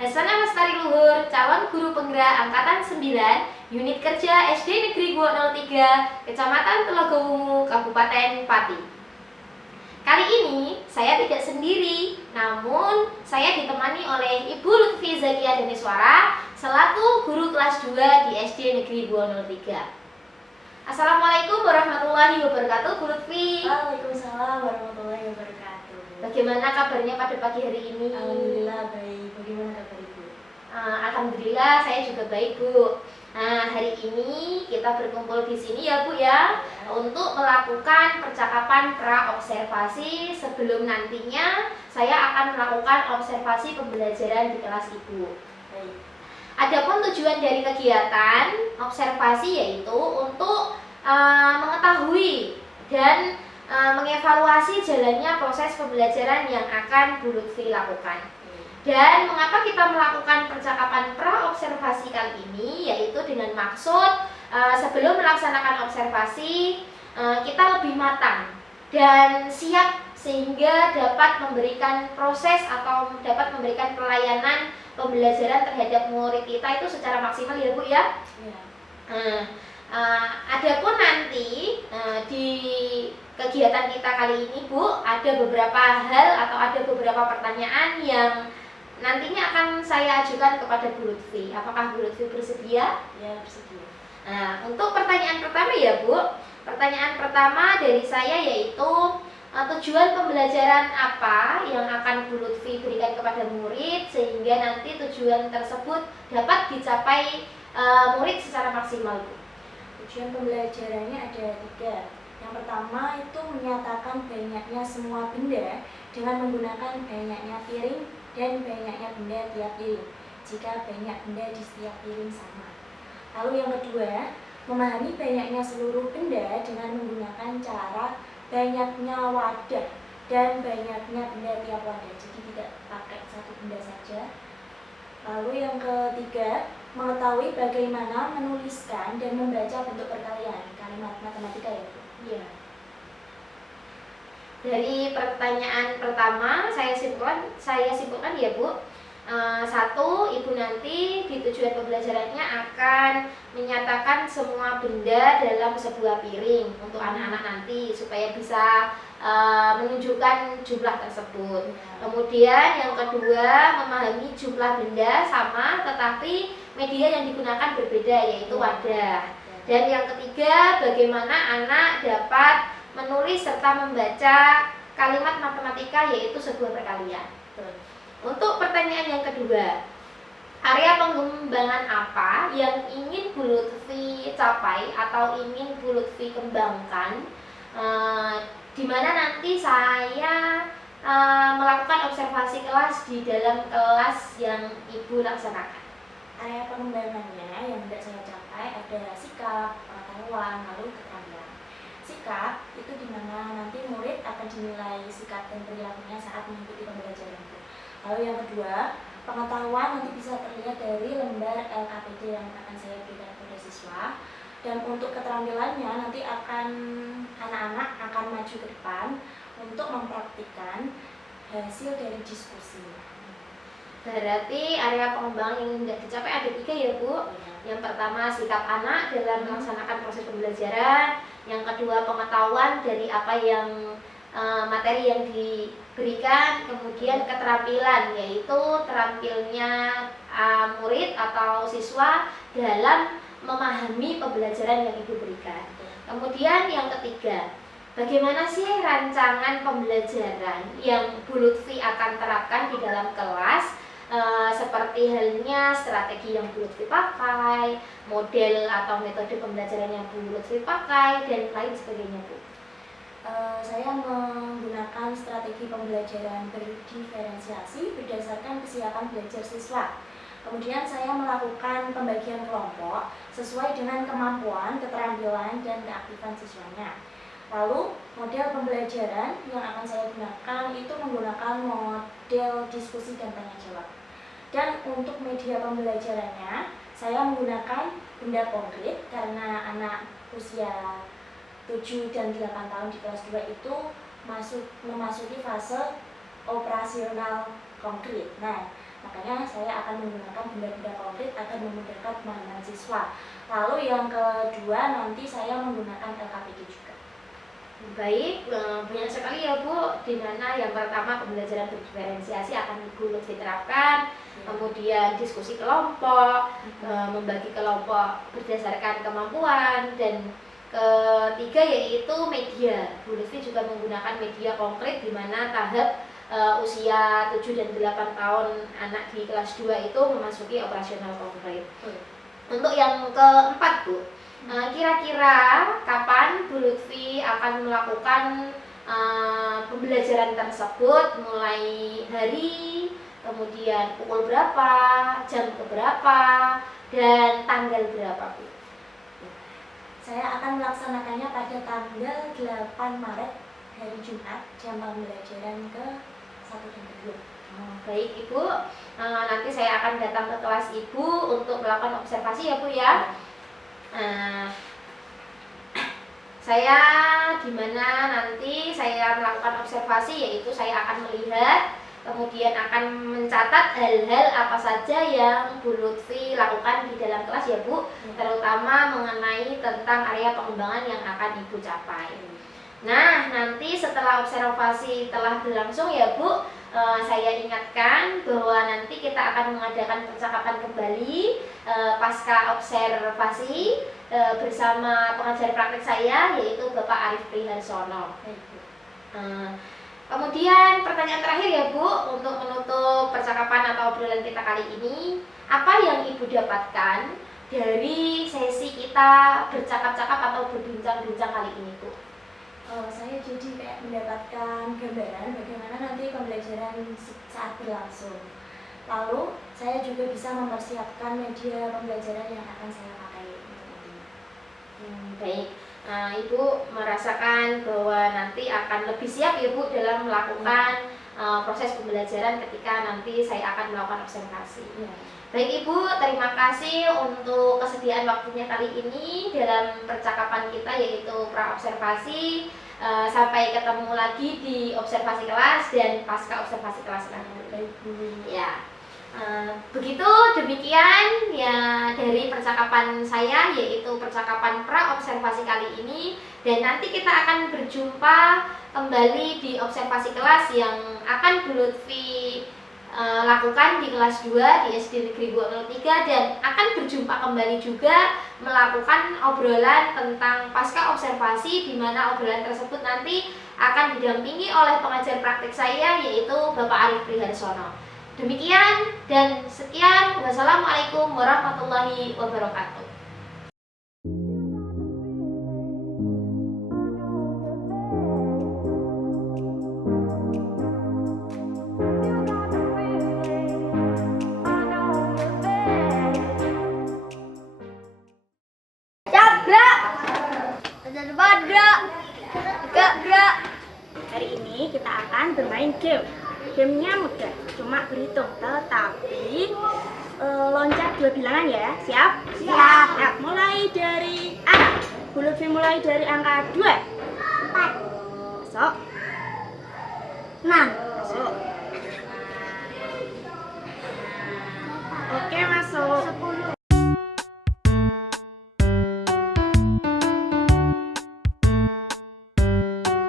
Hasanah Lestari Luhur, calon guru penggerak angkatan 9, unit kerja SD Negeri 203, Kecamatan Telogowungu, Kabupaten Pati. Kali ini saya tidak sendiri, namun saya ditemani oleh Ibu Lutfi Zakia Daniswara selaku guru kelas 2 di SD Negeri 203. Assalamualaikum warahmatullahi wabarakatuh, Bu Lutfi. Waalaikumsalam warahmatullahi wabarakatuh. Bagaimana kabarnya pada pagi hari ini? Alhamdulillah baik. Bagaimana kabar Ibu? Alhamdulillah saya juga baik, Bu. Nah, hari ini kita berkumpul di sini ya, Bu ya, untuk melakukan percakapan pra-observasi sebelum nantinya saya akan melakukan observasi pembelajaran di kelas Ibu. Baik. Adapun tujuan dari kegiatan observasi yaitu untuk mengetahui dan mengevaluasi jalannya proses pembelajaran yang akan Bu Lutfi lakukan. Dan mengapa kita melakukan percakapan pra-observasi kali ini, yaitu dengan maksud sebelum melaksanakan observasi kita lebih matang dan siap sehingga dapat memberikan proses atau dapat memberikan pelayanan pembelajaran terhadap murid kita itu secara maksimal ya, Bu ya. Adapun nanti di kegiatan kita kali ini, Bu, ada beberapa hal atau ada beberapa pertanyaan yang nantinya akan saya ajukan kepada Bu Lutfi. Apakah Bu Lutfi bersedia? Ya, bersedia. Nah, untuk pertanyaan pertama ya, Bu. Pertanyaan pertama dari saya yaitu tujuan pembelajaran apa yang akan Bu Lutfi berikan kepada murid sehingga nanti tujuan tersebut dapat dicapai murid secara maksimal, Bu. Tujuan pembelajarannya ada 3. Yang pertama itu menyatakan banyaknya semua benda dengan menggunakan banyaknya piring dan banyaknya benda tiap piring jika banyak benda di setiap piring sama. Lalu yang kedua, memahami banyaknya seluruh benda dengan menggunakan cara banyaknya wadah dan banyaknya benda tiap wadah, jadi tidak pakai satu benda saja. Lalu yang ketiga, mengetahui bagaimana menuliskan dan membaca bentuk perkalian, kalimat matematika ya, Bu. Iya. Dari pertanyaan pertama saya simpulkan ya, Bu. Satu, Ibu nanti di tujuan pembelajarannya akan menyatakan semua benda dalam sebuah piring untuk anak-anak nanti supaya bisa menunjukkan jumlah tersebut. Kemudian yang kedua, memahami jumlah benda sama tetapi media yang digunakan berbeda yaitu wadah. Dan yang ketiga, bagaimana anak dapat menulis serta membaca kalimat matematika yaitu sebuah perkalian. Untuk pertanyaan yang kedua, area pengembangan apa yang ingin Bu Lutfi capai atau ingin Bu Lutfi kembangkan, di mana nanti saya melakukan observasi kelas di dalam kelas yang Ibu laksanakan. Area pengembangannya yang tidak saya capai ada sikap, pengetahuan, lalu keterampilan. Sikap itu dimana nanti murid akan dinilai sikap dan perilakunya saat mengikuti pembelajaran itu. Lalu yang kedua, pengetahuan nanti bisa terlihat dari lembar LKPD yang akan saya berikan kepada siswa. Dan untuk keterampilannya nanti anak-anak akan maju ke depan untuk mempraktikkan hasil dari diskusi. Berarti area pengembangan yang tidak dicapai ada 3 ya, Bu. Yang pertama, sikap anak dalam melaksanakan proses pembelajaran. Yang kedua, pengetahuan dari apa yang materi yang diberikan. Kemudian keterampilan, yaitu terampilnya murid atau siswa dalam memahami pembelajaran yang Ibu berikan. Kemudian yang ketiga, bagaimana sih rancangan pembelajaran yang Bu Lutfi akan terapkan di dalam kelas, seperti halnya strategi yang Bu Lutfi pakai, model atau metode pembelajaran yang Bu Lutfi pakai, dan lain sebagainya, Bu. Saya menggunakan strategi pembelajaran berdiferensiasi berdasarkan kesiapan belajar siswa. Kemudian saya melakukan pembagian kelompok sesuai dengan kemampuan, keterampilan, dan keaktifan siswanya. Lalu model pembelajaran yang akan saya gunakan itu menggunakan model diskusi dan tanya jawab. Dan untuk media pembelajarannya saya menggunakan benda konkret karena anak usia 7 dan 8 tahun di kelas 2 itu memasuki fase operasional konkret. Nah, Makanya saya akan menggunakan benda-benda konkret agar memudahkan teman-teman siswa. Lalu yang kedua nanti saya menggunakan LKPD juga. Baik, banyak sekali ya Bu, di mana yang pertama pembelajaran berdiferensiasi akan Ibu Lutfi terapkan, kemudian diskusi kelompok, membagi kelompok berdasarkan kemampuan, dan ketiga yaitu media. Bu Lutfi juga menggunakan media konkret di mana tahap usia 7 dan 8 tahun anak di kelas 2 itu memasuki operasional konkret. Untuk yang keempat Bu, kira-kira kapan Bu Lutfi akan melakukan pembelajaran tersebut, mulai hari, kemudian pukul berapa, jam keberapa, dan tanggal berapa Bu? Saya akan melaksanakannya pada tanggal 8 Maret hari Jumat, jam pembelajaran ke-1 dan ke-2. Baik Ibu, nanti saya akan datang ke kelas Ibu untuk melakukan observasi ya Bu ya. Saya dimana nanti saya melakukan observasi, yaitu saya akan melihat, kemudian akan mencatat hal-hal apa saja yang Bu Lutfi lakukan di dalam kelas ya Bu, terutama mengenai tentang area pengembangan yang akan Ibu capai. Nah, nanti setelah observasi telah berlangsung ya Bu, saya ingatkan bahwa nanti kita akan mengadakan percakapan kembali pasca observasi bersama pengajar praktik saya, yaitu Bapak Arif Priharsono. Kemudian pertanyaan terakhir ya Bu, untuk menutup percakapan atau obrolan kita kali ini, apa yang Ibu dapatkan dari sesi kita bercakap-cakap atau berbincang-bincang kali ini Bu? Saya jadi kayak mendapatkan gambaran bagaimana nanti pembelajaran saat berlangsung. Lalu saya juga bisa mempersiapkan media pembelajaran yang akan saya pakai untuk nantinya. Baik, Ibu merasakan bahwa nanti akan lebih siap ya Bu dalam melakukan proses pembelajaran ketika nanti saya akan melakukan observasi. Baik Ibu, terima kasih untuk kesediaan waktunya kali ini dalam percakapan kita, yaitu pra-observasi. Sampai ketemu lagi di observasi kelas dan pasca observasi kelas nanti. Ya, begitu demikian ya dari percakapan saya, yaitu percakapan pra-observasi kali ini. Dan nanti kita akan berjumpa kembali di observasi kelas yang akan Bu Lutfi lakukan di kelas 2 di SD Negeri 203, dan akan berjumpa kembali juga melakukan obrolan tentang pasca observasi, di mana obrolan tersebut nanti akan didampingi oleh pengajar praktik saya, yaitu Bapak Arif Priharsono. Demikian dan sekian, wassalamualaikum warahmatullahi wabarakatuh. Hari ini kita akan bermain game. Gamenya mudah, cuma berhitung, tetapi loncat 2 bilangan ya. Siap? Siap. Nah, mulai dari A. Bu Lutfi mulai dari angka 2. 4. Masuk. 6. Masuk. Oke, masuk. 10.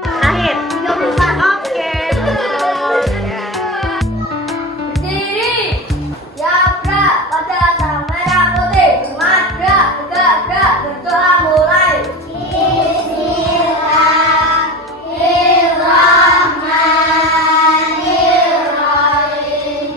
Terakhir 34. Oke, betul. Ya. Berdiri. Ya gerak pada sarung merah putih. Jumat gerak, tegak gerak, berdoa mulai. Bismillahirrahmanirrahim.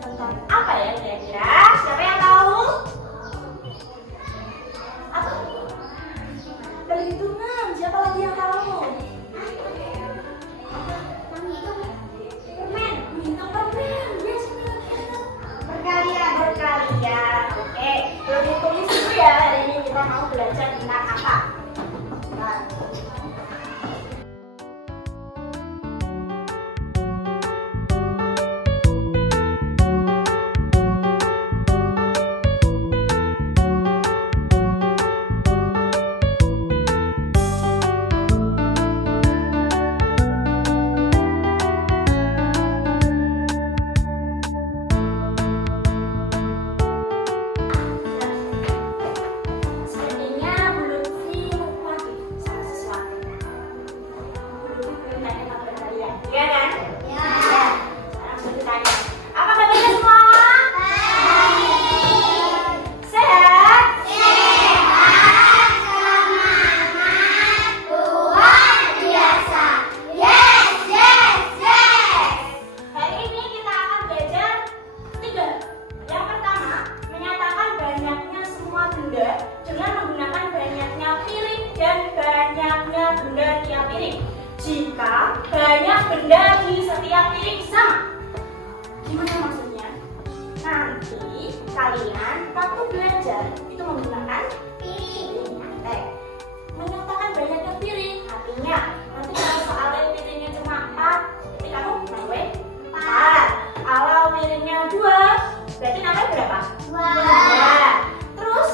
Tentang apa ya kira-kira? Siapa yang tahu? Apa? Perhitungan. Siapa lagi yang tahu? Permen. Menghitung permen. Yes, perkalian. Oke. Belum ditulis dulu ya. Hari ini kita mau belajar tentang apa? Nah. Sepertinya Bu Lutfi mau sama sesuatu. Bu Lutfi pengen tanya kabar kalian, iya kan? Iya. Langsung ditanya. Apa kabarnya semua? Baik. Sehat? Sehat, semangat, luar biasa. Yes, yes, yes. Hari ini kita akan belajar 3. Yang pertama, menyatakan banyaknya semua benda dengan menggunakan banyaknya piring dan banyaknya benda tiap piring. Jika banyak benda di setiap piring sama. Gimana maksudnya? Nanti kalian waktu belajar itu menggunakan piring. Menyatakan banyaknya piring, artinya nanti kalau soalnya piringnya cuma 4, berarti kamu nambah 4. Kalau piringnya 2, berarti nambah berapa? 2. Terus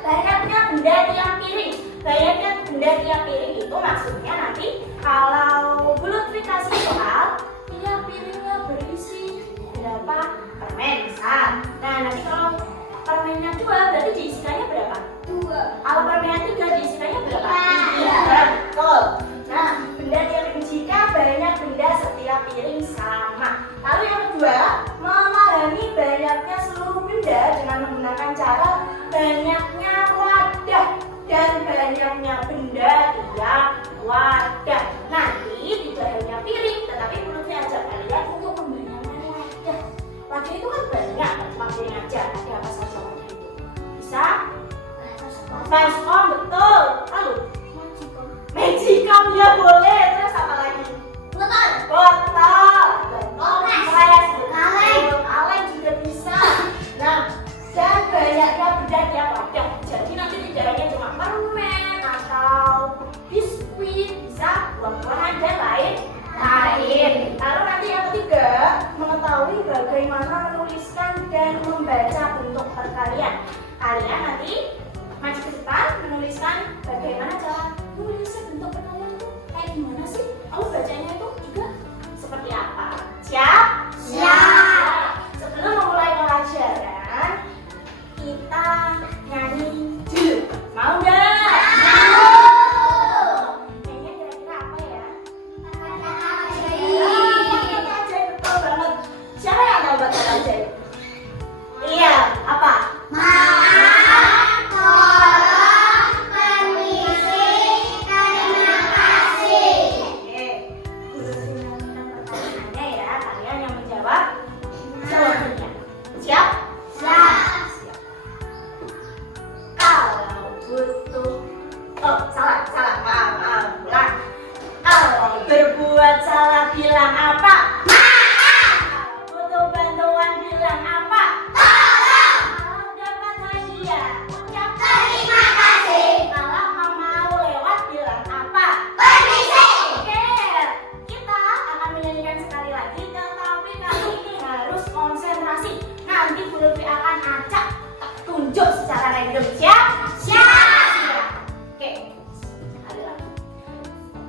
banyaknya benda tiap piring. Banyaknya benda tiap piring itu maksudnya nanti kalau Bu Lutfi kasih soal, tiap piringnya berisi berapa permen misal. Nah nanti kalau permennya 2 berarti diisikannya berapa? 2. Kalau permennya 3 diisikannya berapa? 3. Betul. Nah benda tiap piring, jika banyak benda setiap piring sama. Lalu yang kedua, memahami banyaknya seluruh benda dengan menggunakan cara banyaknya wadah dan banyaknya benda tiap wadah. Nanti tidak hanya piring, tetapi Bu Lutfi ajak kalian untuk membayangkan wadah. Wadah itu kan banyak, cuma piring aja. Ada apa saja wadah itu? Bisa? Baskom, betul. Lalu? Magicom, ya boleh. Terus apa lagi? Botol. Kaleng juga bisa. Nah, dan banyaknya benda tiap wadah. Jadi nanti tidak hanya cuma permen atau biskuit, bisa buah-buahan dan lain. Lalu nanti yang ketiga, mengetahui bagaimana menuliskan dan membaca bentuk perkalian. Kalian nanti maju ke depan menuliskan bagaimana cara menuliskan bentuk perkalian itu kayak gimana sih? Kamu bacanya itu juga seperti apa? Siap? Siap. Sebelum memulai pelajaran, kita nyanyi dulu. Mau nggak? Nyanyinya kira-kira apa ya? Pakai ajaib, betul banget. Siapa yang tahu bahasa ajaib? Iya, apa? Maaf, tolong, permisi, terima kasih. Oke, guru menanyakan pertanyaannya ya. Kalian yang menjawab jawabannya. Siap? Siap. Kalau butuh, maaf, ulang. Kalau berbuat salah bilang apa? Maaf, Butuh bantuan bilang apa? tolong, Kalau dapat hadiah, ucap terima kasih, kalau mau lewat bilang apa? permisi. Oke, kita akan menyanyikan sekali lagi, tetapi kali ini harus konsentrasi. Nanti Bu Lutfi akan acak tunjuk secara random. Siap? Siap. Oke, sekali lagi.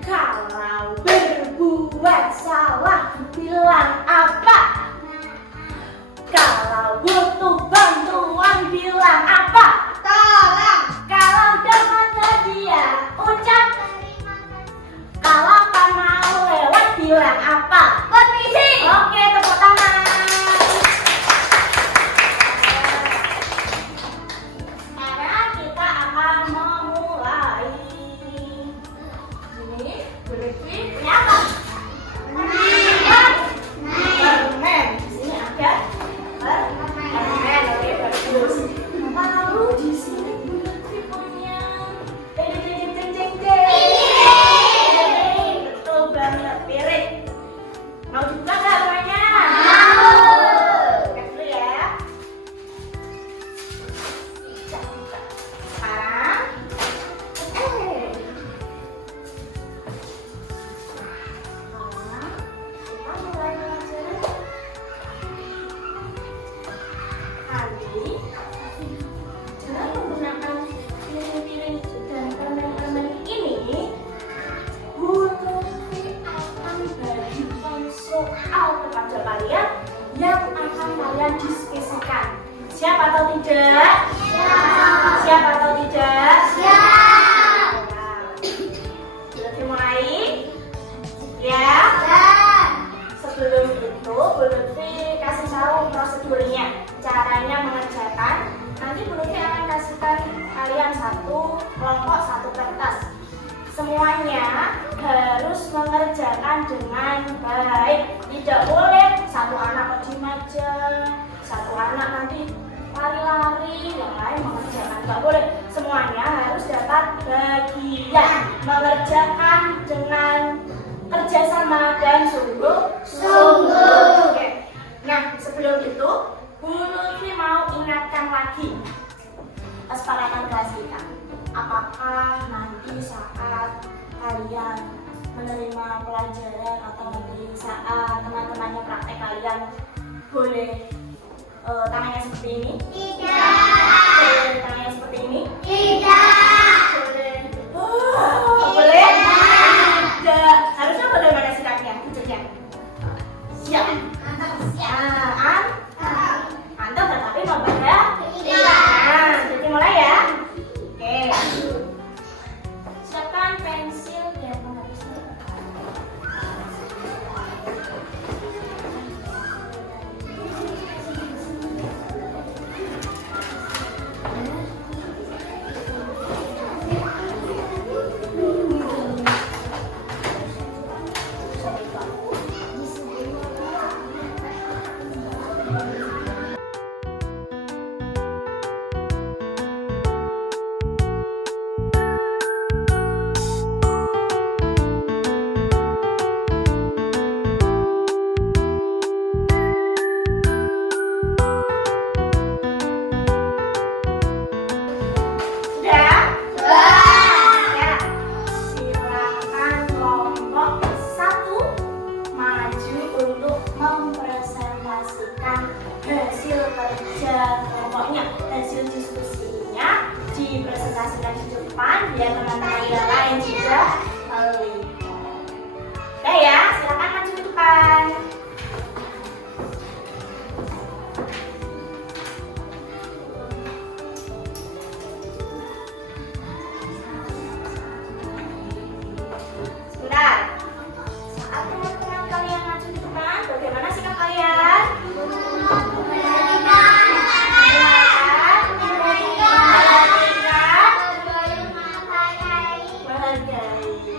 Kalau berbuat salah bilang apa? Kalau butuh bantuan bilang apa? Tolong, Kalau dapat hadiah, ucap. Kalau mau lewat bilang apa? permisi. Oke, tepuk tangan. Sekarang kita akan memulai. Ini Bu Lutfi punya apa? Permen. permen. Oke, bagus. Lalu di sini Bu Lutfi punya piring. Betul banget, piring. Mau dibuka nggak rumahnya? Buka dulu ya. Sekarang, kita mulai belajar. Kali dengan menggunakan piring-piring dan permen-permen ini, Bu Lutfi akan bagikan soal kepada kalian yang akan kalian diskusikan. Siap atau tidak? Siap atau tidak? Bu Lutfi mulai. Ya. Sebelum itu, Bu Lutfi kasih tahu prosedurnya, caranya mengerjakan. Nanti Bu Lutfi akan kasihkan kalian satu kelompok satu kertas. Semuanya harus mengerjakan dengan baik. Tidak boleh satu anak diem aja, satu anak nanti lari-lari, yang lain mengerjakan. Nggak boleh. Semuanya harus dapat bagian. Mengerjakan dengan kerjasama dan sungguh-sungguh. Oke. Nah, sebelum itu, Bu Lutfi mau ingatkan lagi kesepakatan kelas kita. Apakah nanti saat kalian menerima pelajaran atau nanti saat teman-temannya praktek kalian boleh tangannya seperti ini? Boleh tangannya seperti ini? Boleh. Boleh? Tidak. Harusnya bagaimana sikapnya? Wujudnya? Siap. Mantap, tetapi membaca tidak. Jadi mulai ya. Oke. Siapkan pensil dan penghabisan. Dipresentasikan di depan biar teman-teman yang lain juga melihat. Udah ya, silakan maju ke depan. Sebentar. Saat teman-teman kalian maju ke depan, bagaimana sikap kalian? Menghargai.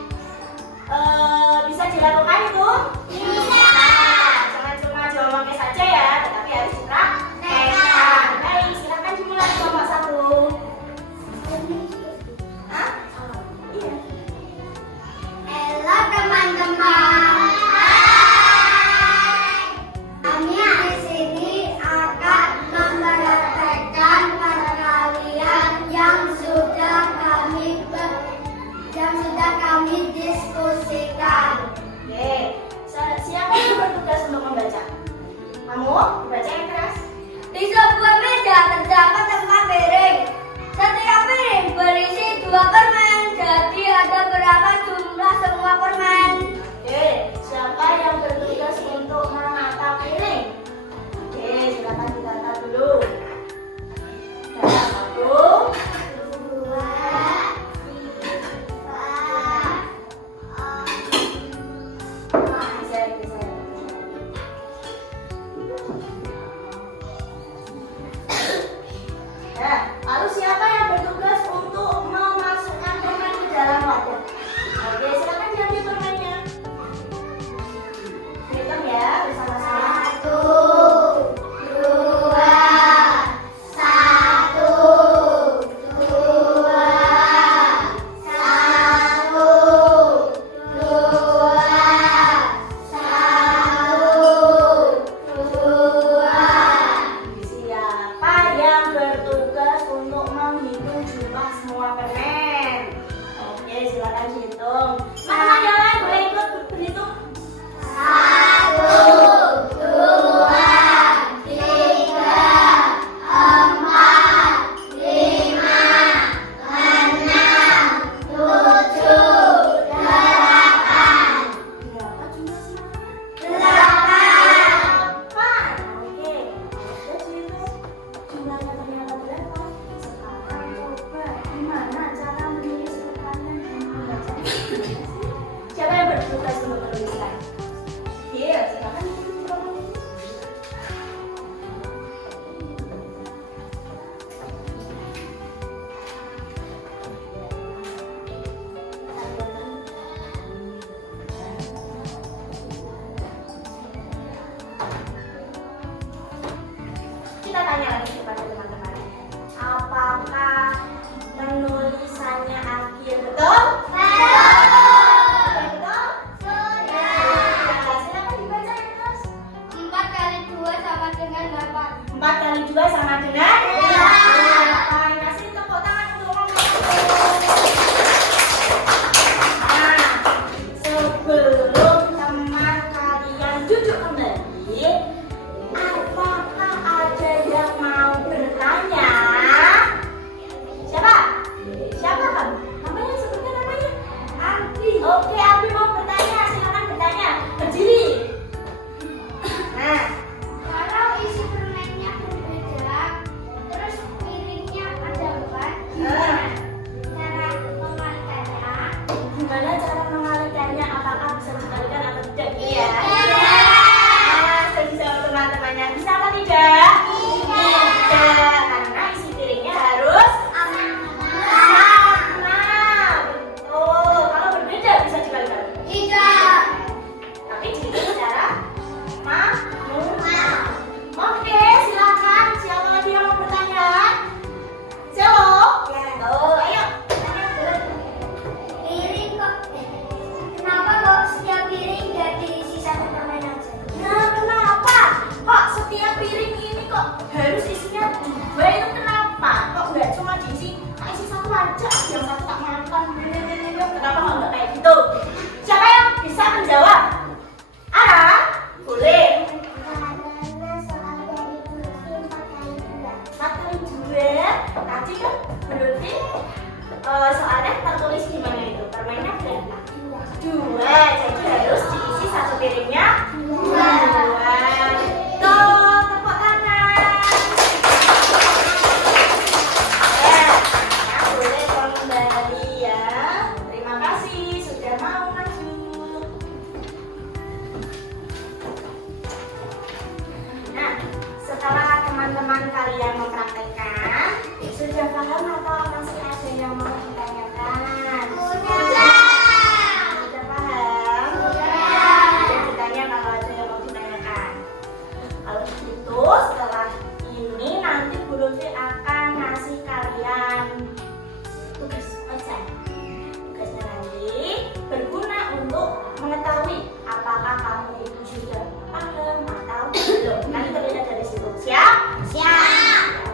kita tanya lagi kepada teman-teman. Apakah penulisannya akhir betul? Betul? Ya, silakan dibaca terus. 4 kali 2 sama dengan 8. 4 kali 2 sama dengan 8. Kasih tepuk tangan untuk ngomong. Nah, sebelum teman kalian duduk kembali, apakah ada yang mau bertanya? Siapa? Siapa kamu? Namanya sebutkan namanya. Abi. Oke, Abi mau bertanya. Silakan bertanya. Berdiri. Nah, Kalau isi permennya berbeda, terus piringnya ada 4, cara memakannya? gimana cara mengalihkannya? Apakah bisa dikalikan atau tidak? Iya. Iya. Nah, bisa teman-temannya. Bisa apa tidak? Tidak, karena isi piringnya harus sama. Betul. Kalau berbeda bisa dikalikan. Tidak. Tapi dengan cara manual. Oke, silakan. Siapa lagi yang mau bertanya? Selo? Oh, ayo. Tanya dulu. Piring kok. Kenapa kok setiap piring gak diisi 1 permen aja? Nah, kenapa? Kok setiap piring ini kok harus isinya 2 itu kenapa? Kok nggak cuma diisi, isi 1 aja, yang 1 tak makan. Kenapa kok nggak kayak gitu? Siapa yang bisa menjawab? Ara? Boleh. Karena soal dari kursi 4 kali 2. 4 kali 2. Tadi kan berarti soalnya tertulis gimana itu? Permennya berapa? 2. Jadi harus diisi 1 piringnya 2. Tuh, tepuk tangan. Ya, boleh kembali ya. Terima kasih sudah mau maju. Nah, setelah teman-teman kalian mempraktekkan, sudah paham atau masih ada yang mau ditanyakan? Sudah paham? Sudah ditanya kalau ada yang mau ditanyakan. Kalau begitu, setelah ini nanti Bu Lutfi akan ngasih kalian tugas assignment. Tugasnya nanti berguna untuk mengetahui apakah kamu itu sudah paham atau belum. Nanti terlihat dari situ. Siap? Siap.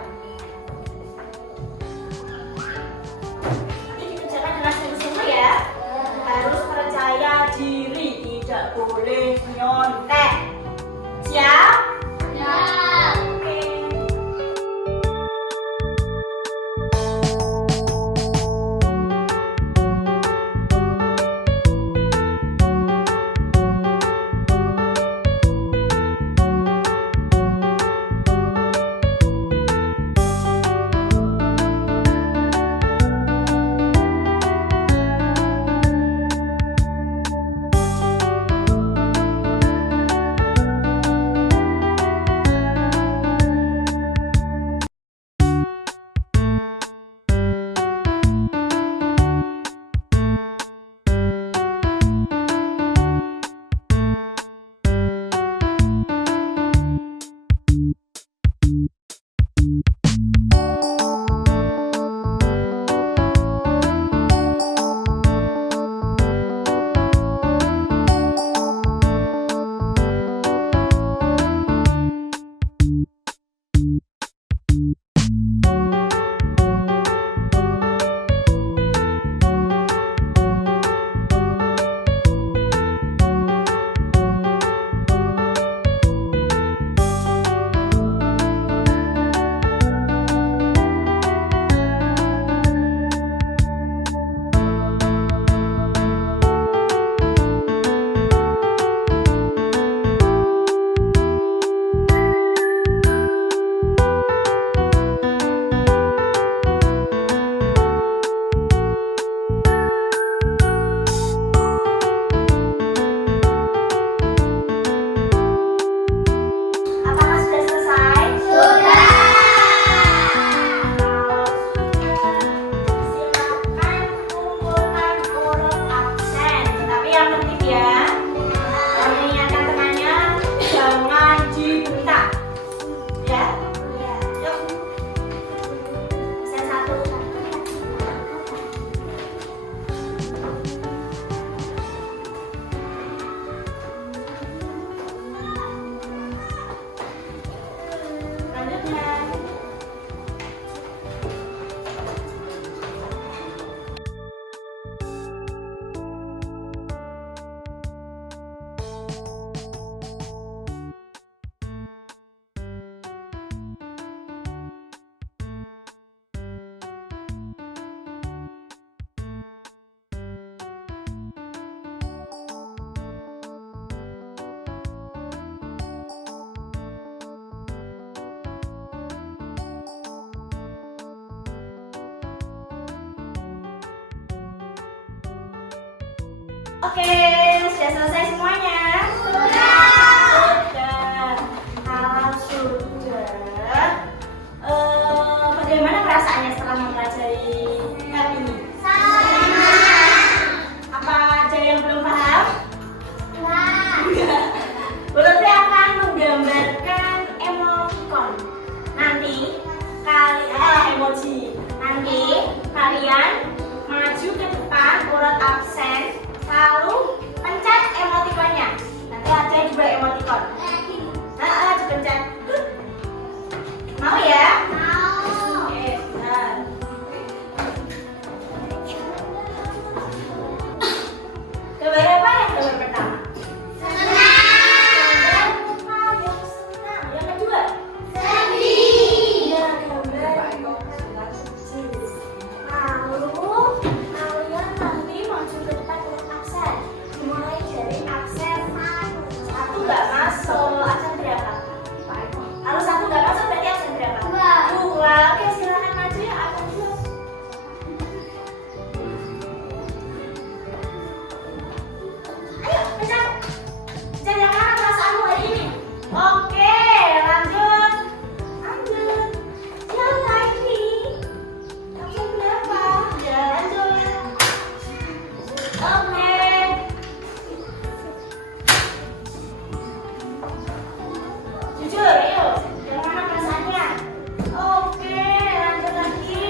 Oke, sudah selesai semuanya? Sudah. Kalau sudah, bagaimana perasaannya setelah mempelajari app ini? Apa ada yang belum paham? Berarti akan menggambarkan emoticon. Nanti emoji. Nanti kalian maju ke depan urut absen, lalu pencet emoticonnya. Nanti ada 2 emoticon. Dipencet. Mau ya? Oke, benar. Gambar apa yang gambar pertama? Yang kedua? Ya, gambar kecil. Lalu kalian nanti maju ke depan urut absen. Mulai dari absen 1 nggak masuk, absen berapa? Kalau 1 nggak masuk berarti absen berapa? 2. Oke, silakan maju ya, absen 2. Ayo, pencet. Pencet yang mana perasaanmu hari ini? Oke, lanjut. Ya, lagi. Absen berapa? Ya, lanjut. Oke. Jujur, yuk. Yang mana perasaannya? Oke, lanjut lagi.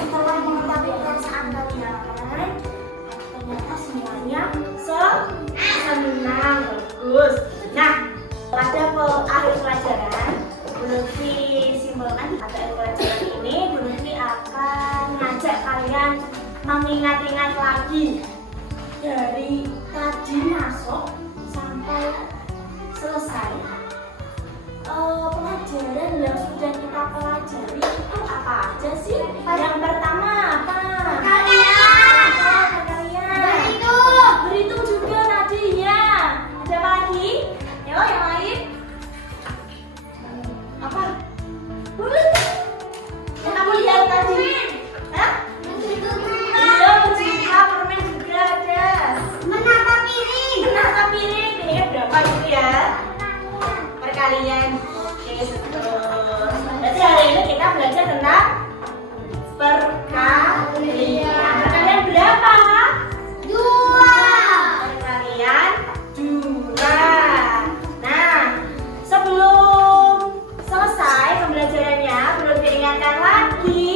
Setelah mengetahui perasaan kalian, ternyata semuanya senang, bagus. Nah, pada akhir pelajaran, Bu Lutfi simpulkan pada akhir pelajaran ini Bu Lutfi akan ngajak kalian mengingat-ingat lagi dari tadi masuk sampai selesai. Pelajaran yang sudah kita pelajari itu apa aja sih? Yang pertama apa? Perkalian. Berhitung juga tadi ya. Ada apa lagi? Yo, yang lain? Apa? Boleh. Yang kamu lihat tadi? Hah? Iya, mencinta permen juga ada. Menata piring. Ini kan berapa itu ya? Perkalian. Oke, betul. Berarti hari ini kita belajar tentang perkalian. Perkalian berapa? 2. Perkalian 2. Nah, sebelum selesai pembelajarannya, perlu diingatkan lagi.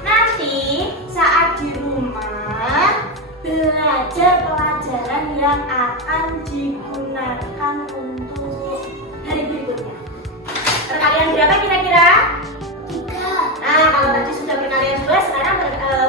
Nanti saat di rumah belajar pelajaran yang akan digunakan untuk hari berikutnya. Perkalian berapa kira-kira? 3. Nah, kalau tadi sudah perkalian 2, sekarang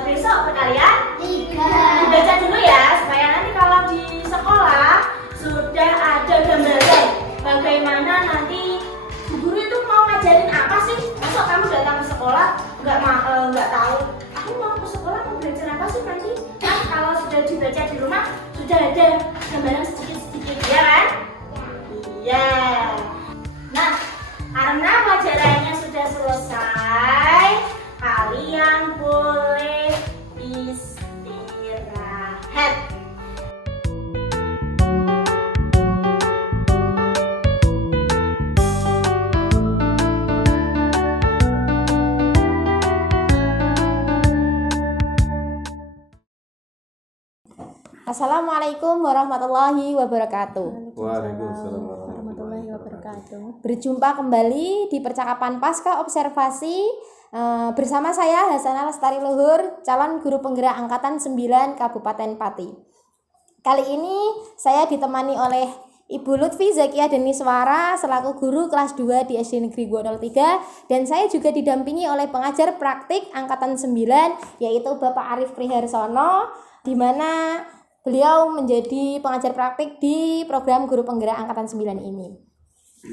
besok perkalian 3. Dibaca dulu ya, supaya nanti kalau di sekolah sudah ada gambaran bagaimana nanti bu guru itu mau ngajarin apa sih. Masuk kamu datang ke sekolah nggak tahu aku mau ke sekolah mau belajar apa sih nanti. Kan kalau sudah dibaca di rumah sudah ada gambaran sedikit-sedikit, ya kan? Iya. Nah, karena pelajarannya sudah selesai, kalian boleh istirahat. Assalamualaikum warahmatullahi wabarakatuh. Waalaikumsalam warahmatullahi wabarakatuh. Berjumpa kembali di percakapan pasca observasi bersama saya Hasanah Lestari Luhur, calon guru penggerak angkatan 9 Kabupaten Pati. Kali ini saya ditemani oleh Ibu Lutfi Zakia Deniswara selaku guru kelas 2 di SD Negeri 203, dan saya juga didampingi oleh pengajar praktik angkatan 9 yaitu Bapak Arif Priharsono, di mana beliau menjadi pengajar praktik di program Guru Penggerak Angkatan 9 ini.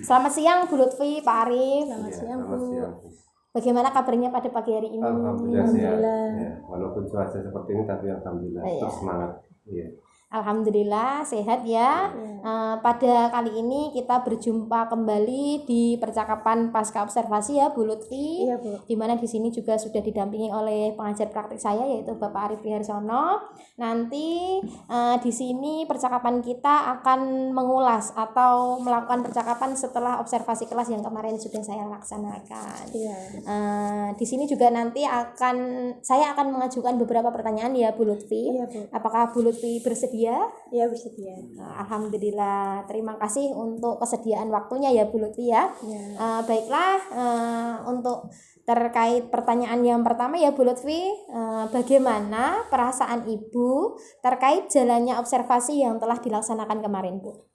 Selamat siang Bu Lutfi, Pak Arif. Selamat siang, selamat Bu. siang. Bagaimana kabarnya pada pagi hari ini? Alhamdulillah sehat. Alhamdulillah. Ya, walaupun cuaca seperti ini tapi alhamdulillah Iya. tetap semangat. Iya. Alhamdulillah sehat ya. Pada kali ini kita berjumpa kembali di percakapan pasca observasi ya Bu Lutfi. Iya, Bu. Di mana di sini juga sudah didampingi oleh pengajar praktik saya yaitu Bapak Arif Priharsono. Nanti di sini percakapan kita akan mengulas atau melakukan percakapan setelah observasi kelas yang kemarin sudah saya laksanakan. Iya. Di sini juga nanti saya akan mengajukan beberapa pertanyaan ya Bu Lutfi. Iya, Bu. Apakah Bu Lutfi bersedia? Iya, bersedia. Alhamdulillah. Terima kasih untuk kesediaan waktunya ya Bu Lutfi ya. Iya. Baiklah, untuk terkait pertanyaan yang pertama ya Bu Lutfi, bagaimana perasaan Ibu terkait jalannya observasi yang telah dilaksanakan kemarin Bu?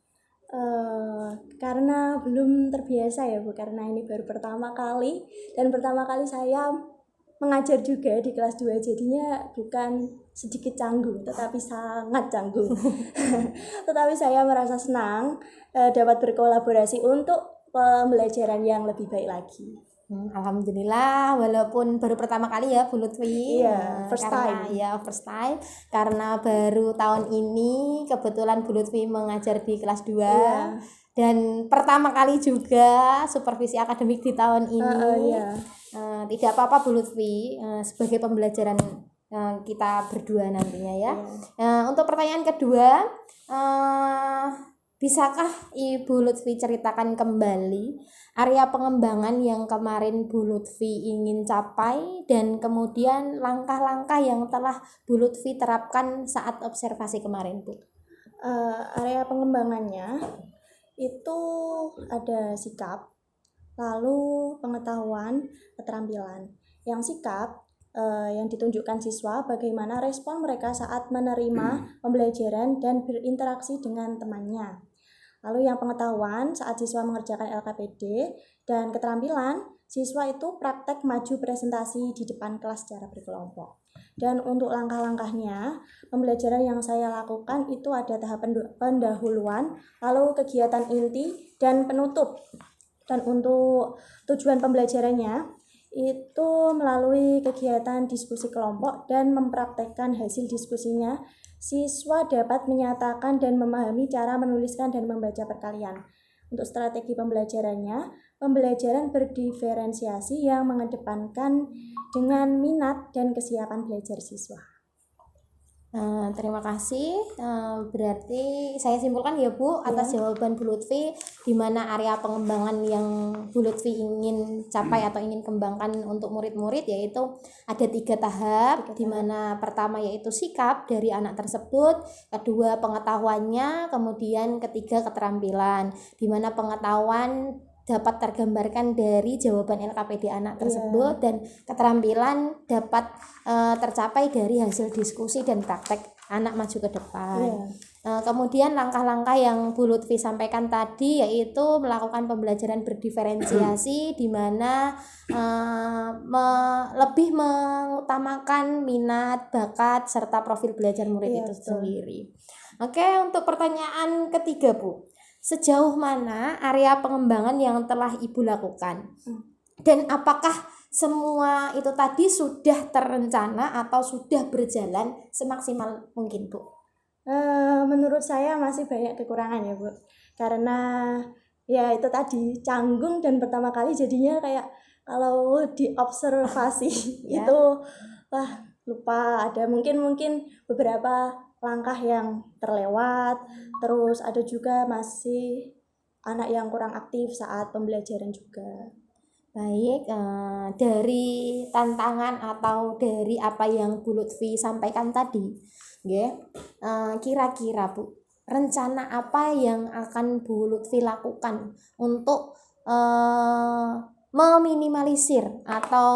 Karena belum terbiasa ya Bu, karena ini baru pertama kali dan pertama kali saya mengajar juga di kelas 2, jadinya bukan sedikit canggung tetapi sangat canggung. Tetapi saya merasa senang dapat berkolaborasi untuk pembelajaran yang lebih baik lagi. Alhamdulillah, walaupun baru pertama kali ya Bu Lutfi. Iya, first First time. Karena baru tahun ini kebetulan Bu Lutfi mengajar di kelas 2. Iya. Dan pertama kali juga supervisi akademik di tahun ini. Iya. Tidak apa-apa Bu Lutfi, sebagai pembelajaran kita berdua nantinya ya. Untuk pertanyaan kedua, bisakah Ibu Lutfi ceritakan kembali area pengembangan yang kemarin Bu Lutfi ingin capai dan kemudian langkah-langkah yang telah Bu Lutfi terapkan saat observasi kemarin Bu? Area pengembangannya itu ada sikap, lalu pengetahuan, keterampilan. Yang sikap yang ditunjukkan siswa bagaimana respon mereka saat menerima pembelajaran dan berinteraksi dengan temannya. Lalu yang pengetahuan saat siswa mengerjakan LKPD, dan keterampilan siswa itu praktek maju presentasi di depan kelas secara berkelompok. Dan untuk langkah-langkahnya, pembelajaran yang saya lakukan itu ada tahap pendahuluan, lalu kegiatan inti dan penutup. Dan untuk tujuan pembelajarannya itu melalui kegiatan diskusi kelompok dan mempraktekkan hasil diskusinya, siswa dapat menyatakan dan memahami cara menuliskan dan membaca perkalian. Untuk strategi pembelajarannya, pembelajaran berdiferensiasi yang mengedepankan dengan minat dan kesiapan belajar siswa. Terima kasih. Berarti saya simpulkan ya Bu atas jawaban Bu Lutfi, di mana area pengembangan yang Bu Lutfi ingin capai atau ingin kembangkan untuk murid-murid yaitu ada 3 tahap, di mana pertama yaitu sikap dari anak tersebut, kedua pengetahuannya, kemudian ketiga keterampilan, di mana pengetahuan dapat tergambarkan dari jawaban LKPD anak tersebut dan keterampilan dapat tercapai dari hasil diskusi dan praktek anak maju ke depan. Kemudian langkah-langkah yang Bu Lutfi sampaikan tadi yaitu melakukan pembelajaran berdiferensiasi di mana lebih mengutamakan minat, bakat serta profil belajar murid itu sendiri. Oke, untuk pertanyaan ketiga Bu, sejauh mana area pengembangan yang telah Ibu lakukan? Dan apakah semua itu tadi sudah terencana atau sudah berjalan semaksimal mungkin Bu? Menurut saya masih banyak kekurangan ya Bu, karena ya itu tadi canggung dan pertama kali jadinya kayak kalau diobservasi itu lupa, ada mungkin beberapa langkah yang terlewat, terus ada juga masih anak yang kurang aktif saat pembelajaran juga. Baik, dari tantangan atau dari apa yang Bu Lutfi sampaikan tadi, kira-kira Bu, rencana apa yang akan Bu Lutfi lakukan untuk meminimalisir atau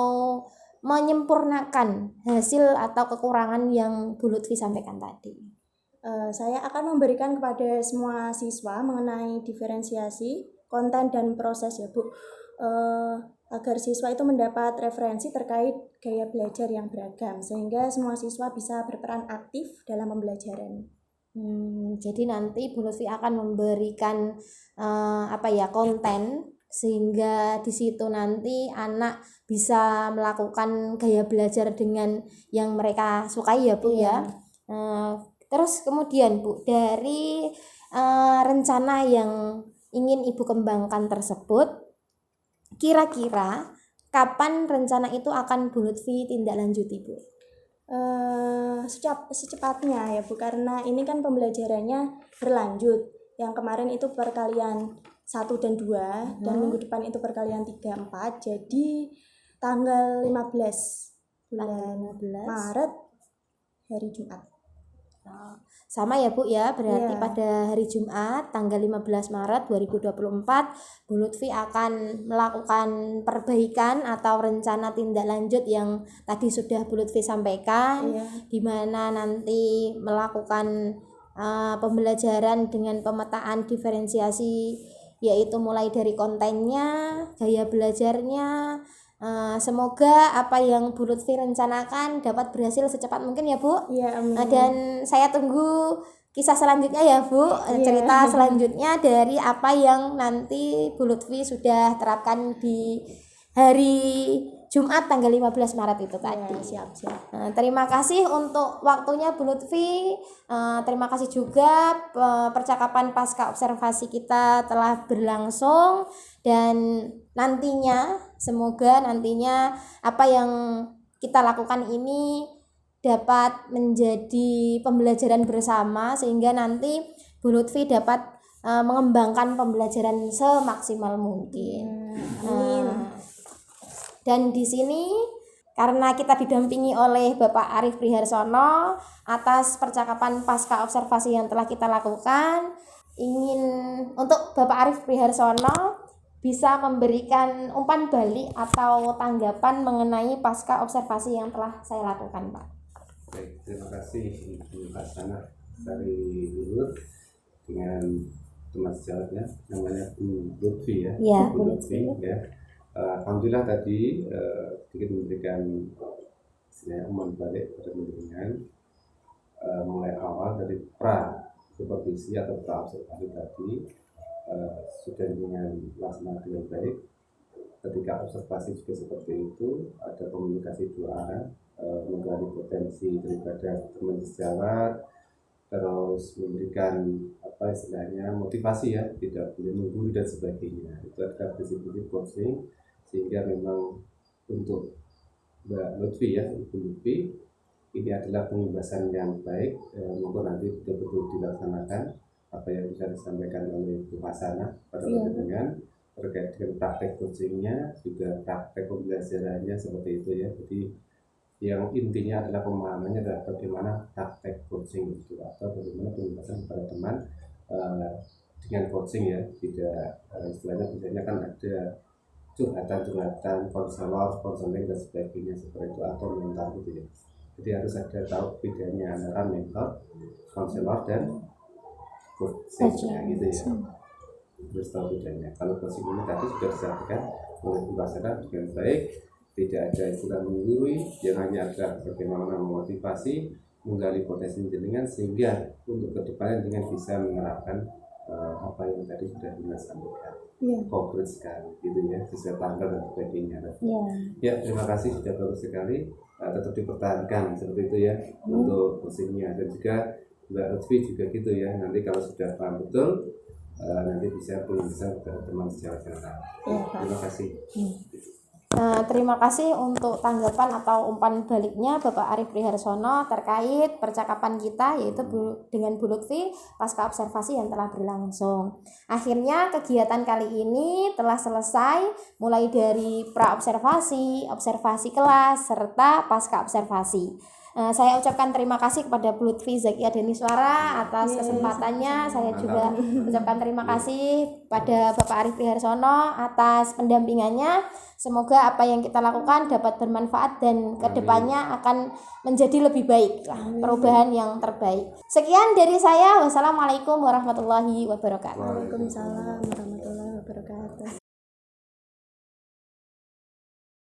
menyempurnakan hasil atau kekurangan yang Bu Lutfi sampaikan tadi? Saya akan memberikan kepada semua siswa mengenai diferensiasi, konten dan proses ya Bu, agar siswa itu mendapat referensi terkait gaya belajar yang beragam sehingga semua siswa bisa berperan aktif dalam pembelajaran. Jadi nanti Bu Lutfi akan memberikan konten sehingga di situ nanti anak bisa melakukan gaya belajar dengan yang mereka sukai ya Bu ya. Terus kemudian Bu, dari rencana yang ingin Ibu kembangkan tersebut, kira-kira kapan rencana itu akan Bu Lutfi tindak lanjuti Bu? Secepatnya ya Bu, karena ini kan pembelajarannya berlanjut. Yang kemarin itu perkalian 1 dan 2 dan minggu depan itu perkalian 3, 4. Jadi tanggal 15 bulan Maret hari Jumat. Sama ya Bu ya, berarti Iya. pada hari Jumat tanggal 15 Maret 2024 Bu Lutfi akan melakukan perbaikan atau rencana tindak lanjut yang tadi sudah Bu Lutfi sampaikan, di mana nanti melakukan pembelajaran dengan pemetaan diferensiasi, yaitu mulai dari kontennya, gaya belajarnya. Semoga apa yang Bu Lutfi rencanakan dapat berhasil secepat mungkin ya Bu. Iya, amin. Dan saya tunggu kisah selanjutnya ya Bu, cerita selanjutnya dari apa yang nanti Bu Lutfi sudah terapkan di hari Jumat tanggal 15 Maret itu tadi. Siap. Terima kasih untuk waktunya Bu Lutfi. Terima kasih juga percakapan pasca observasi kita telah berlangsung, dan semoga nantinya apa yang kita lakukan ini dapat menjadi pembelajaran bersama sehingga nanti Bu Lutfi dapat mengembangkan pembelajaran semaksimal mungkin. Dan di sini karena kita didampingi oleh Bapak Arif Priharsono atas percakapan pasca observasi yang telah kita lakukan, ingin untuk Bapak Arif Priharsono bisa memberikan umpan balik atau tanggapan mengenai pasca observasi yang telah saya lakukan, Pak. Baik, terima kasih Ibu Hasanah dari Luhur dengan teman sejawatnya namanya Bu Lutfi ya. Iya, Bu Bu Lutfi ya. Alhamdulillah tadi sedikit memberikan umpan balik pada pendidikan mulai awal dari pra supervisi atau pra observasi tadi sudah dengan laksana dengan baik. Ketika observasi juga seperti itu, ada komunikasi dua arah, menggali potensi daripada teman sejawat, terus memberikan motivasi ya, tidak boleh menggurui dan sebagainya. Itu ada prinsip-prinsip coaching, sehingga memang untuk Mbak Lutfi ya, Ibu Lutfi, ini adalah pembebasan yang baik. Monggo nanti betul-betul dilaksanakan apa yang bisa disampaikan oleh Bu Hasanah pada pendengar terkait dengan praktek coachingnya, juga praktek pembelajarannya seperti itu ya. Jadi yang intinya adalah pemahamannya adalah bagaimana praktek coaching itu atau bagaimana pembebasan kepada teman dengan coaching ya. Tidak istilahnya biasanya kan ada curhatan, konseling dan sebagainya seperti itu, atau mentor gitu ya. Jadi harus ada tahu bedanya antara mentor, konselor dan coaching gitu ya. Harus tahu bedanya. Kalau coaching ini tadi sudah disampaikan oleh Bu Hasanah dengan baik, tidak ada istilah menggurui, yang hanya ada bagaimana memotivasi, menggali potensi jenengan sehingga untuk kedepannya dengan bisa menerapkan apa yang tadi sudah disampaikan. Konkret sekali gitu ya, sesuai tanggal dan sebagainya. Ya, terima kasih, sudah bagus sekali. Tetap dipertahankan seperti itu ya untuk coachingnya, dan juga Mbak Lutfi juga gitu ya. Nanti kalau sudah paham betul, nanti bisa ke teman sejawat yang lain. Terima kasih. Terima kasih untuk tanggapan atau umpan baliknya Bapak Arif Priharsono terkait percakapan kita, yaitu dengan Bu Lutfi pasca observasi yang telah berlangsung. Akhirnya kegiatan kali ini telah selesai, mulai dari pra observasi, observasi kelas, serta pasca observasi. Saya ucapkan terima kasih kepada Bu Lutfi Zakia Deniswara atas kesempatannya. Saya juga ucapkan terima kasih pada Bapak Arif Priharsono atas pendampingannya. Semoga apa yang kita lakukan dapat bermanfaat dan kedepannya akan menjadi lebih baik lah, perubahan yang terbaik. Sekian dari saya. Wassalamualaikum warahmatullahi wabarakatuh. Waalaikumsalam warahmatullahi wabarakatuh.